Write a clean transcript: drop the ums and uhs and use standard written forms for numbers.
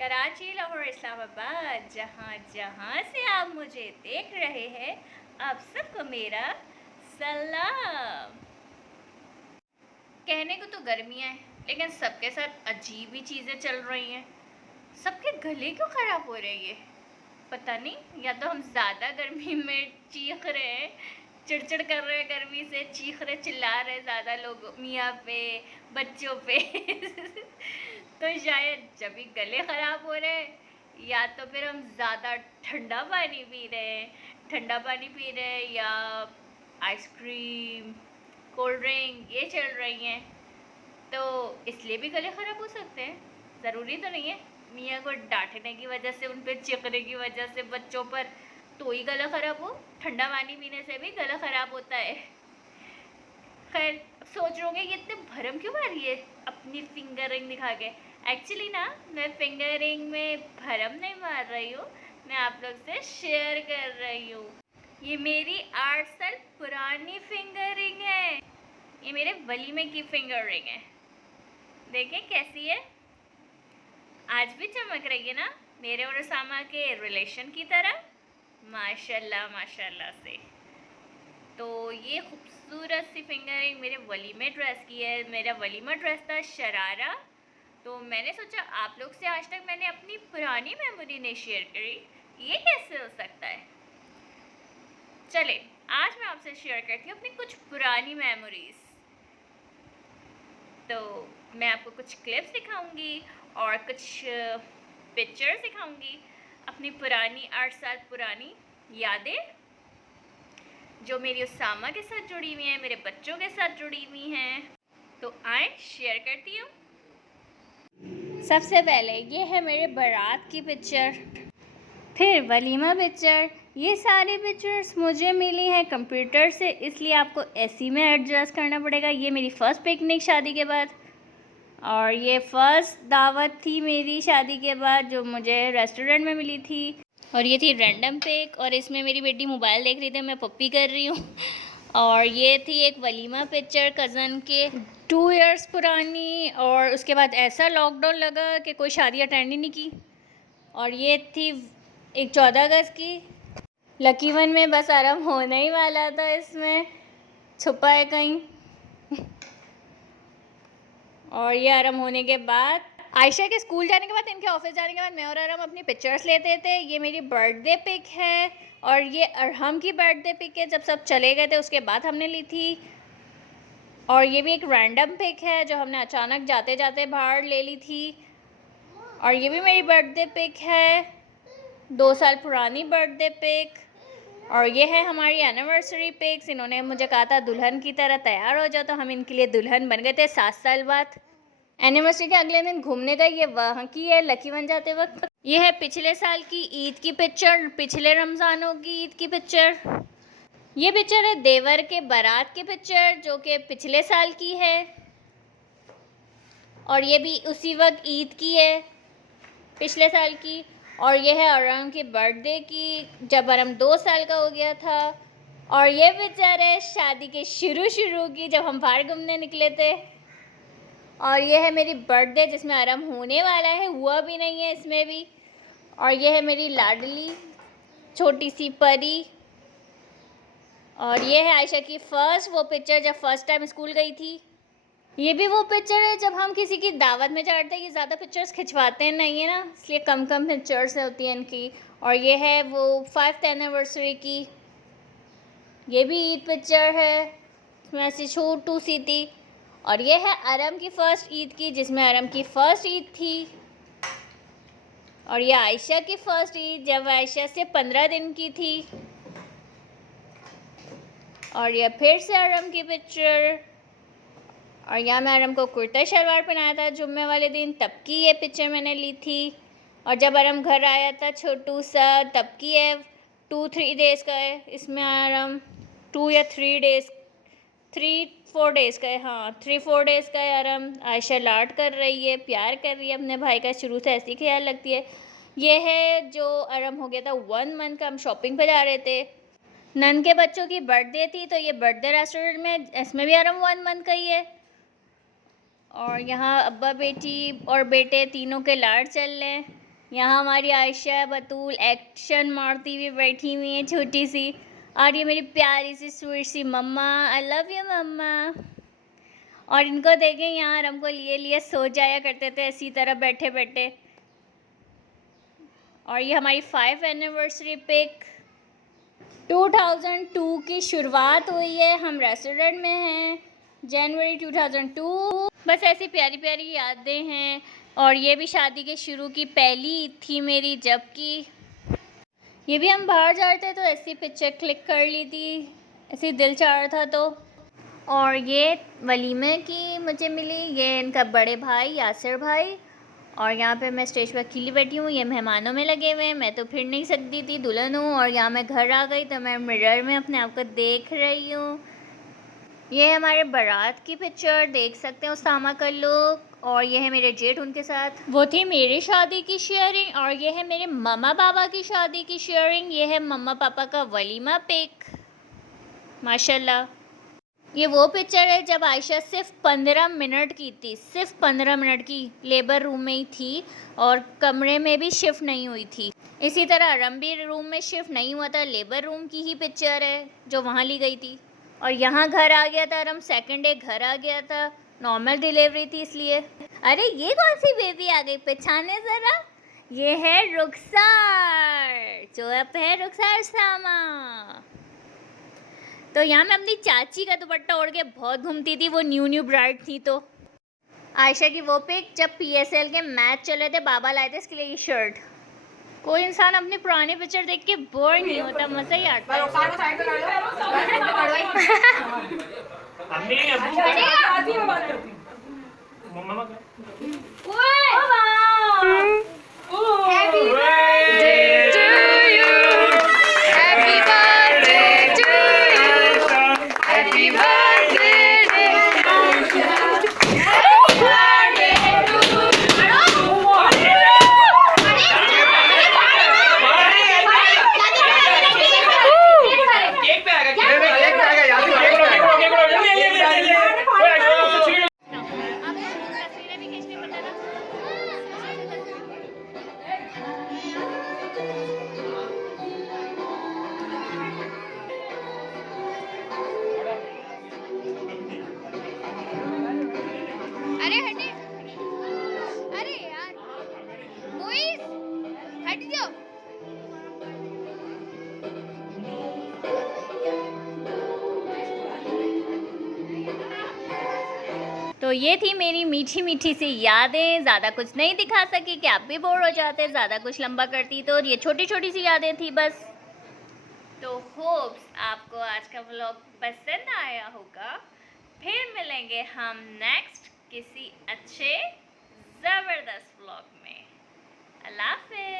कराची, लाहौर, इस्लामाबाद, जहाँ जहाँ से आप मुझे देख रहे हैं, आप सबको मेरा सलाम। कहने को तो गर्मियाँ हैं, लेकिन सबके साथ अजीब ही चीज़ें चल रही हैं। सबके गले क्यों ख़राब हो रहे हैं? पता नहीं, या तो हम ज़्यादा गर्मी में चीख रहे हैं, चिड़चिड़ कर रहे हैं गर्मी से, चीख रहे चिल्ला रहे ज़्यादा लोग मियाँ पे, बच्चों पे तो शायद जब भी गले ख़राब हो रहे हैं, या तो फिर हम ज़्यादा ठंडा पानी पी रहे हैं, या आइसक्रीम, कोल्ड ड्रिंक ये चल रही हैं, तो इसलिए भी गले ख़राब हो सकते हैं। ज़रूरी तो नहीं है मियाँ को डांटने की वजह से, उन पर चिकने की वजह से बच्चों पर तो ही गला ख़राब हो। ठंडा पानी पीने से भी गला ख़राब होता है। खैर, सोच रहे होंगे ये इतने भरम क्यों मार रही है अपनी फिंगर रिंग दिखा के। एक्चुअली ना, मैं फिंगर रिंग में भरम नहीं मार रही हूँ, मैं आप लोग से शेयर कर रही हूँ। ये मेरी 8 साल पुरानी फिंगर रिंग है। ये मेरे वलीमे की फिंगर रिंग है। देखें कैसी है, आज भी चमक रही है ना, मेरे और उसामा के रिलेशन की तरह। माशाल्लाह माशाल्लाह से। तो ये खूबसूरत सी फिंगर रिंग मेरे वलीमे ड्रेस की है। मेरा वलीमा ड्रेस था शरारा। तो मैंने सोचा आप लोग से आज तक मैंने अपनी पुरानी मेमोरी नहीं शेयर करी, ये कैसे हो सकता है। चले, आज मैं आपसे शेयर करती हूँ अपनी कुछ पुरानी मेमोरीज। तो मैं आपको कुछ क्लिप्स दिखाऊंगी और कुछ पिक्चर्स दिखाऊंगी, अपनी पुरानी 8 साल पुरानी यादें जो मेरी उसामा के साथ जुड़ी हुई हैं, मेरे बच्चों के साथ जुड़ी हुई हैं। तो आए शेयर करती हूँ। सबसे पहले ये है मेरे बारात की पिक्चर, फिर वलीमा पिक्चर। ये सारी पिक्चर्स मुझे मिली हैं कंप्यूटर से, इसलिए आपको ऐसी में एडजस्ट करना पड़ेगा। ये मेरी फ़र्स्ट पिकनिक शादी के बाद, और ये फ़र्स्ट दावत थी मेरी शादी के बाद जो मुझे रेस्टोरेंट में मिली थी। और ये थी रैंडम पिक, और इसमें मेरी बेटी मोबाइल देख रही थी, मैं पप्पी कर रही हूँ। और ये थी एक वलीमा पिक्चर कज़न के 2 इयर्स पुरानी, और उसके बाद ऐसा लॉकडाउन लगा कि कोई शादी अटेंड ही नहीं की। और ये थी एक 14 अगस्त की, लकी वन में बस आराम होने ही वाला था, इसमें छुपा है कहीं। और ये आराम होने के बाद, आयशा के स्कूल जाने के बाद, इनके ऑफिस जाने के बाद मैं और अरहम अपनी पिक्चर्स लेते थे। ये मेरी बर्थडे पिक है, और ये अरहम की बर्थडे पिक है जब सब चले गए थे उसके बाद हमने ली थी। और ये भी एक रैंडम पिक है जो हमने अचानक जाते जाते बाहर ले ली थी। और ये भी मेरी बर्थडे पिक है, 2 साल पुरानी बर्थडे पिक। और ये है हमारी एनिवर्सरी पिक्स। इन्होंने मुझे कहा था दुल्हन की तरह तैयार हो जाओ, तो हम इनके लिए दुल्हन बन गए थे 7 साल बाद। एनिवर्सरी के अगले दिन घूमने गए, ये वहाँ की है लकी वन जाते वक्त। ये है पिछले साल की ईद की पिक्चर, पिछले रमज़ानों की ईद की पिक्चर। ये पिक्चर है देवर के बारात की पिक्चर जो कि पिछले साल की है, और ये भी उसी वक्त ईद की है, पिछले साल की। और ये है अरहम की बर्थडे की, जब अरहम 2 साल का हो गया था। और ये पिक्चर है शादी के शुरू की, जब हम बाहर घूमने निकले थे। और ये है मेरी बर्थडे जिसमें आराम होने वाला है, हुआ भी नहीं है इसमें भी। और ये है मेरी लाडली छोटी सी परी। और ये है आयशा की फ़र्स्ट वो पिक्चर जब फर्स्ट टाइम स्कूल गई थी। ये भी वो पिक्चर है जब हम किसी की दावत में जाते हैं। ये ज़्यादा पिक्चर्स खिंचवाते नहीं है ना, इसलिए कम कम पिक्चर्स होती हैं इनकी। और ये है वो 5th एनिवर्सरी की, ये भी ईद पिक्चर है, इसमें ऐसी छोटू सी थी। और ये है अरहम की फ़र्स्ट ईद की, जिसमें अरहम की फ़र्स्ट ईद थी। और ये आयशा की फ़र्स्ट ईद जब आयशा से 15 दिन की थी। और ये फिर से अरहम की पिक्चर, और यहाँ मैं अरहम को कुर्ता शलवार पहनाया था जुम्मे वाले दिन, तब की ये पिक्चर मैंने ली थी। और जब अरहम घर आया था छोटू सा, तब की है, 2-3 डेज़ का है इसमें अरहम, 2 या 3 डेज़, 3-4 डेज़ का है, हाँ 3-4 डेज़ का है अरहम। आयशा लाड कर रही है, प्यार कर रही है अपने भाई का, शुरू से ऐसी ख्याल लगती है। ये है जो अरहम हो गया था 1 मंथ का, हम शॉपिंग पे जा रहे थे, नन के बच्चों की बर्थडे थी, तो ये बर्थडे रेस्टोरेंट में, इसमें भी अरहम 1 मंथ का ही है। और यहाँ अब्बा बेटी और बेटे तीनों के लाड चल रहे हैं। यहाँ हमारी आयशा बतूल एक्शन मारती हुई बैठी हुई है छोटी सी, और ये मेरी प्यारी सी स्वीट सी मम्मा, आई लव यू मम्मा। और इनको देखें यहाँ आराम को लिए लिए सो जाया करते थे इसी तरह बैठे बैठे। और ये हमारी 5th एनिवर्सरी पिक। 2002 की शुरुआत हुई है, हम रेस्टोरेंट में हैं, जनवरी 2002। बस ऐसी प्यारी प्यारी यादें हैं। और ये भी शादी के शुरू की पहली ईद थी मेरी, जबकि ये भी हम बाहर जा रहे थे तो ऐसी पिक्चर क्लिक कर ली थी, ऐसी दिल चाह रहा था तो। और ये वलीमे की मुझे मिली, ये इनका बड़े भाई यासिर भाई। और यहाँ पे मैं स्टेज पर अकेली बैठी हूँ, ये मेहमानों में लगे हुए हैं, मैं तो फिर नहीं सकती थी, दुल्हन हूँ। और यहाँ मैं घर आ गई तो मैं मिरर में अपने आप को देख रही हूँ। ये हमारे बारात की पिक्चर देख सकते हैं उसामा का लुक। और ये है मेरे जेठ उनके साथ, वो थी मेरी शादी की शेयरिंग। और ये है मेरे मम्मा पापा की शादी की शेयरिंग। ये है मम्मा पापा का वलीमा पिक, माशाल्लाह। ये वो पिक्चर है जब आयशा सिर्फ 15 मिनट की थी, सिर्फ 15 मिनट की, लेबर रूम में ही थी और कमरे में भी शिफ्ट नहीं हुई थी। इसी तरह रणबीर रूम में शिफ्ट नहीं हुआ था, लेबर रूम की ही पिक्चर है जो वहाँ ली गई थी। और यहाँ घर आ गया था, रम सेकंड डे घर आ गया था, नॉर्मल डिलीवरी थी इसलिए। अरे ये कौन सी बेबी आ गई, पहचाने ज़रा, ये है रुखसार, जो अब है रुखसार सामा। तो यहाँ मैं अपनी चाची का दुपट्टा ओढ़ के बहुत घूमती थी, वो न्यू ब्राइड थी। तो आयशा की वो पिक जब PSL के मैच चले थे, बाबा लाए थे इसके लिए ये शर्ट। कोई इंसान अपनी पुरानी पिक्चर देख के बोर नहीं होता, मज़ा ही आता है। अरे हटे, अरे यार मोइज हट जाओ। तो ये थी मेरी मीठी मीठी सी यादें, ज़्यादा कुछ नहीं दिखा सकी कि आप भी बोर हो जाते, ज़्यादा कुछ लंबा करती तो। ये छोटी छोटी सी यादें थी बस। तो होप्स आपको आज का व्लॉग पसंद आया होगा। फिर मिलेंगे हम नेक्स्ट किसी अच्छे ज़बरदस्त व्लॉग में। अल्लाह हाफ़िज़।